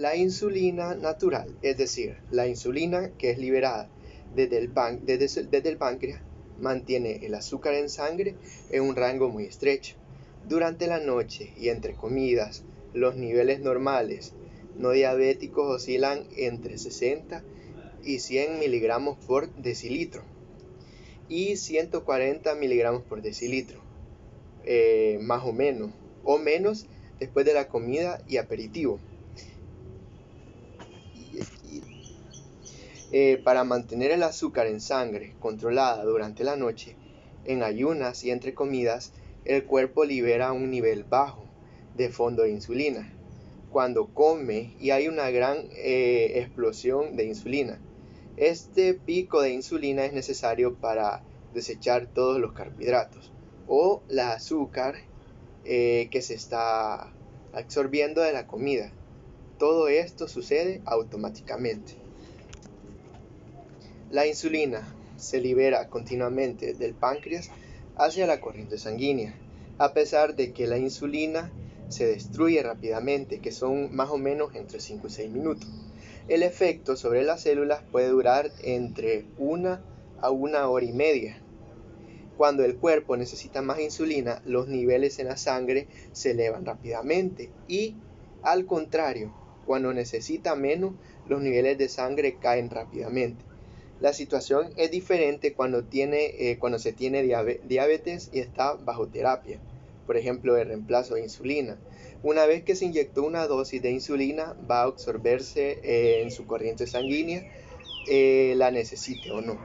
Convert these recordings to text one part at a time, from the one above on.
La insulina natural, es decir, la insulina que es liberada desde el páncreas, mantiene el azúcar en sangre en un rango muy estrecho. Durante la noche y entre comidas, los niveles normales no diabéticos oscilan entre 60 y 100 miligramos por decilitro y 140 miligramos por decilitro, más o menos después de la comida y aperitivo. Para mantener el azúcar en sangre controlada durante la noche, en ayunas y entre comidas, el cuerpo libera un nivel bajo de fondo de insulina cuando come y hay una gran explosión de insulina. Este pico de insulina es necesario para desechar todos los carbohidratos o el azúcar que se está absorbiendo de la comida. Todo esto sucede automáticamente. La insulina se libera continuamente del páncreas hacia la corriente sanguínea, a pesar de que la insulina se destruye rápidamente, que son más o menos entre 5 y 6 minutos. El efecto sobre las células puede durar entre 1 a 1 hora y media. Cuando el cuerpo necesita más insulina, los niveles en la sangre se elevan rápidamente y, al contrario, cuando necesita menos, los niveles de sangre caen rápidamente. La situación es diferente cuando se tiene diabetes y está bajo terapia, por ejemplo, el reemplazo de insulina. Una vez que se inyectó una dosis de insulina, va a absorberse en su corriente sanguínea, la necesite o no.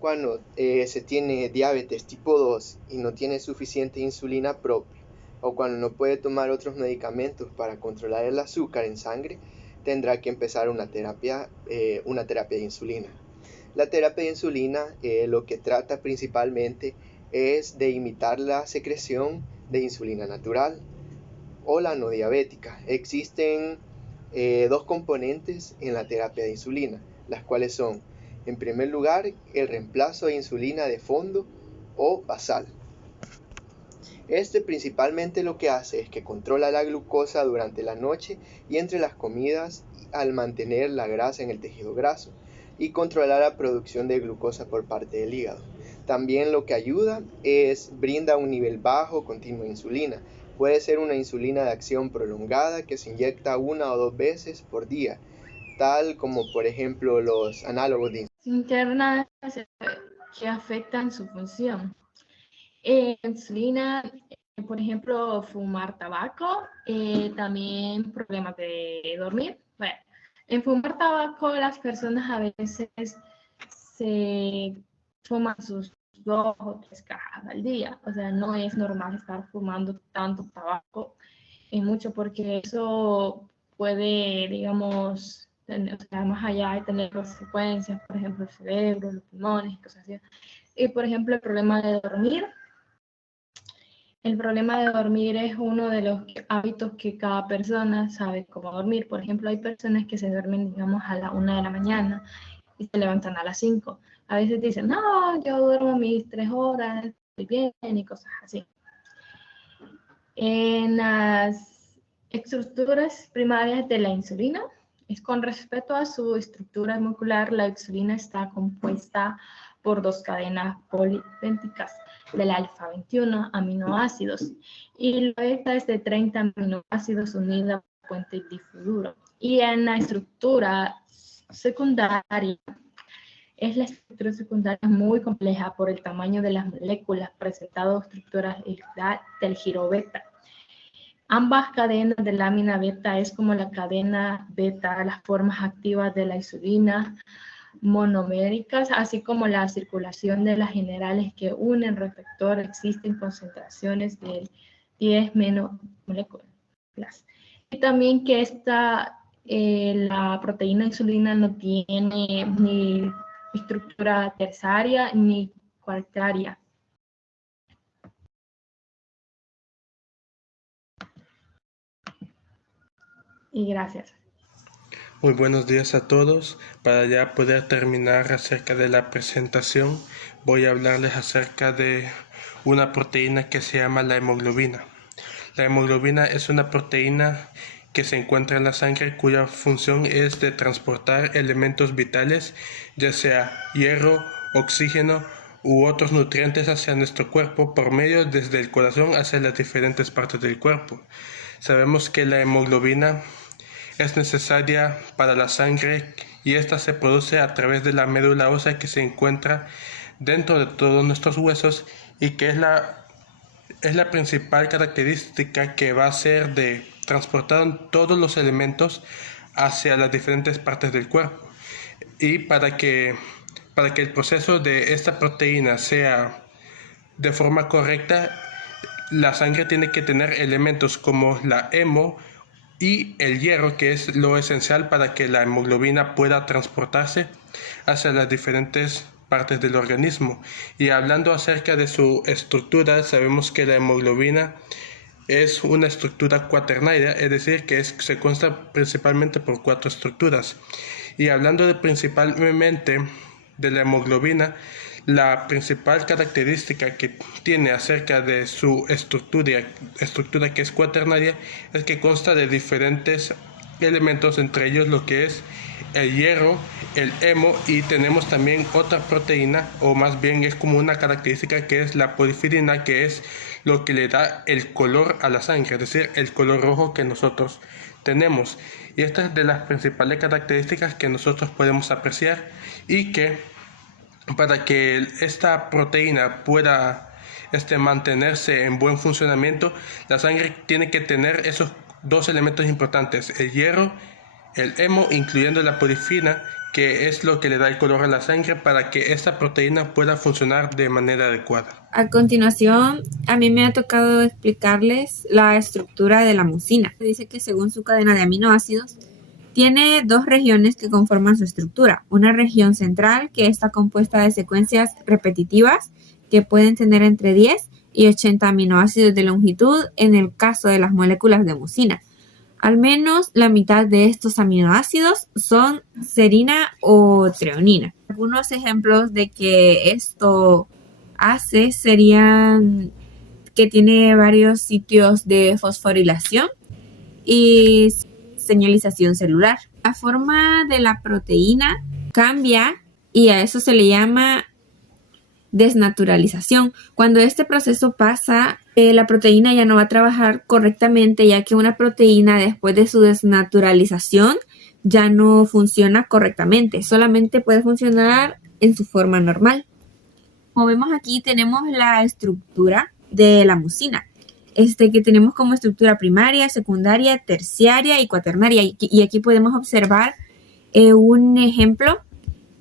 Cuando se tiene diabetes tipo 2 y no tiene suficiente insulina propia, o cuando no puede tomar otros medicamentos para controlar el azúcar en sangre, tendrá que empezar una terapia de insulina. La terapia de insulina lo que trata principalmente es de imitar la secreción de insulina natural o la no diabética. Existen dos componentes en la terapia de insulina, las cuales son, en primer lugar, el reemplazo de insulina de fondo o basal. Este principalmente lo que hace es que controla la glucosa durante la noche y entre las comidas al mantener la grasa en el tejido graso y controlar la producción de glucosa por parte del hígado. También lo que ayuda es brinda un nivel bajo continuo de insulina. Puede ser una insulina de acción prolongada que se inyecta 1 o 2 veces por día, tal como por ejemplo los análogos de internas que afectan su función. Insulina, por ejemplo, fumar tabaco, también problemas de dormir. Bueno, en fumar tabaco las personas a veces se fuman sus 2 o 3 cajas al día. O sea, no es normal estar fumando tanto tabaco, mucho, porque eso puede, digamos, más allá de tener consecuencias, por ejemplo, el cerebro, los pulmones, cosas así. Y, por ejemplo, el problema de dormir. El problema de dormir es uno de los hábitos que cada persona sabe cómo dormir. Por ejemplo, hay personas que se duermen, digamos, a la 1 de la mañana y se levantan a las 5. A veces dicen, no, yo duermo mis 3 horas, estoy bien y cosas así. En las estructuras primarias de la insulina, es con respecto a su estructura molecular, la insulina está compuesta por 2 cadenas polipéptidas del alfa 21 aminoácidos y la beta es de 30 aminoácidos unida a puente difuduro. Y en la estructura secundaria, la estructura secundaria muy compleja por el tamaño de las moléculas, presentando estructuras del giro beta. Ambas cadenas de lámina beta es como la cadena beta, las formas activas de la insulina, monoméricas, así como la circulación de las generales que unen receptor, existen concentraciones de 10 moléculas. Y también que la proteína insulina no tiene ni estructura terciaria ni cuartaria. Y gracias. Muy buenos días a todos. Para ya poder terminar acerca de la presentación, voy a hablarles acerca de una proteína que se llama la hemoglobina. La hemoglobina es una proteína que se encuentra en la sangre, cuya función es de transportar elementos vitales, ya sea hierro, oxígeno u otros nutrientes hacia nuestro cuerpo por medio desde el corazón hacia las diferentes partes del cuerpo. Sabemos que la hemoglobina es necesaria para la sangre y esta se produce a través de la médula ósea que se encuentra dentro de todos nuestros huesos y que es la principal característica que va a ser de transportar todos los elementos hacia las diferentes partes del cuerpo. Y para que el proceso de esta proteína sea de forma correcta, la sangre tiene que tener elementos como la hemo y el hierro, que es lo esencial para que la hemoglobina pueda transportarse hacia las diferentes partes del organismo. Y hablando acerca de su estructura, sabemos que la hemoglobina es una estructura cuaternaria, es decir, que se consta principalmente por 4 estructuras. Y hablando principalmente de la hemoglobina, la principal característica que tiene acerca de su estructura que es cuaternaria es que consta de diferentes elementos, entre ellos lo que es el hierro, el hemo, y tenemos también otra proteína, o más bien es como una característica que es la porfirina, que es lo que le da el color a la sangre, es decir, el color rojo que nosotros tenemos. Y esta es de las principales características que nosotros podemos apreciar, y que para que esta proteína pueda mantenerse en buen funcionamiento, la sangre tiene que tener esos 2 elementos importantes, el hierro, el hemo, incluyendo la porfirina, que es lo que le da el color a la sangre para que esta proteína pueda funcionar de manera adecuada. A continuación, a mí me ha tocado explicarles la estructura de la mucina. Dice que según su cadena de aminoácidos, tiene 2 regiones que conforman su estructura. Una región central, que está compuesta de secuencias repetitivas que pueden tener entre 10 y 80 aminoácidos de longitud en el caso de las moléculas de mucina. Al menos la mitad de estos aminoácidos son serina o treonina. Algunos ejemplos de que esto hace serían que tiene varios sitios de fosforilación y señalización celular. La forma de la proteína cambia y a eso se le llama desnaturalización. Cuando este proceso pasa, la proteína ya no va a trabajar correctamente, ya que una proteína después de su desnaturalización ya no funciona correctamente, solamente puede funcionar en su forma normal. Como vemos aquí tenemos la estructura de la mucina, que tenemos como estructura primaria, secundaria, terciaria y cuaternaria, y aquí podemos observar un ejemplo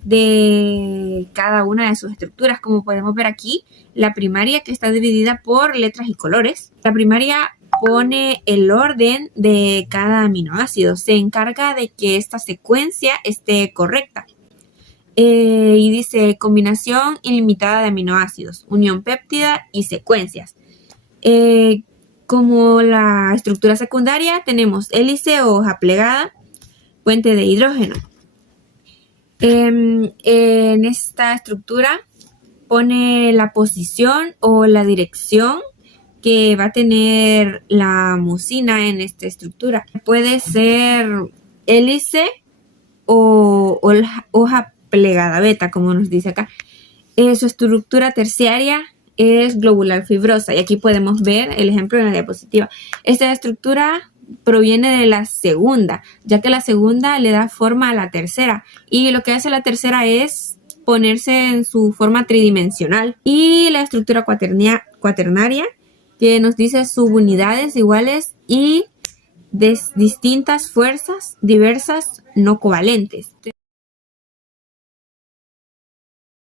de cada una de sus estructuras. Como podemos ver aquí, la primaria, que está dividida por letras y colores. La primaria pone el orden de cada aminoácido, se encarga de que esta secuencia esté correcta. Y dice combinación ilimitada de aminoácidos, unión péptida y secuencias. Como la estructura secundaria tenemos hélice o hoja plegada, puente de hidrógeno. En esta estructura pone la posición o la dirección que va a tener la mucina en esta estructura. Puede ser hélice o hoja plegada beta, como nos dice acá. Su estructura terciaria es globular fibrosa, y aquí podemos ver el ejemplo en la diapositiva. Esta estructura proviene de la segunda, ya que la segunda le da forma a la tercera, y lo que hace la tercera es ponerse en su forma tridimensional. Y la estructura cuaternaria, que nos dice subunidades iguales y de distintas fuerzas diversas no covalentes.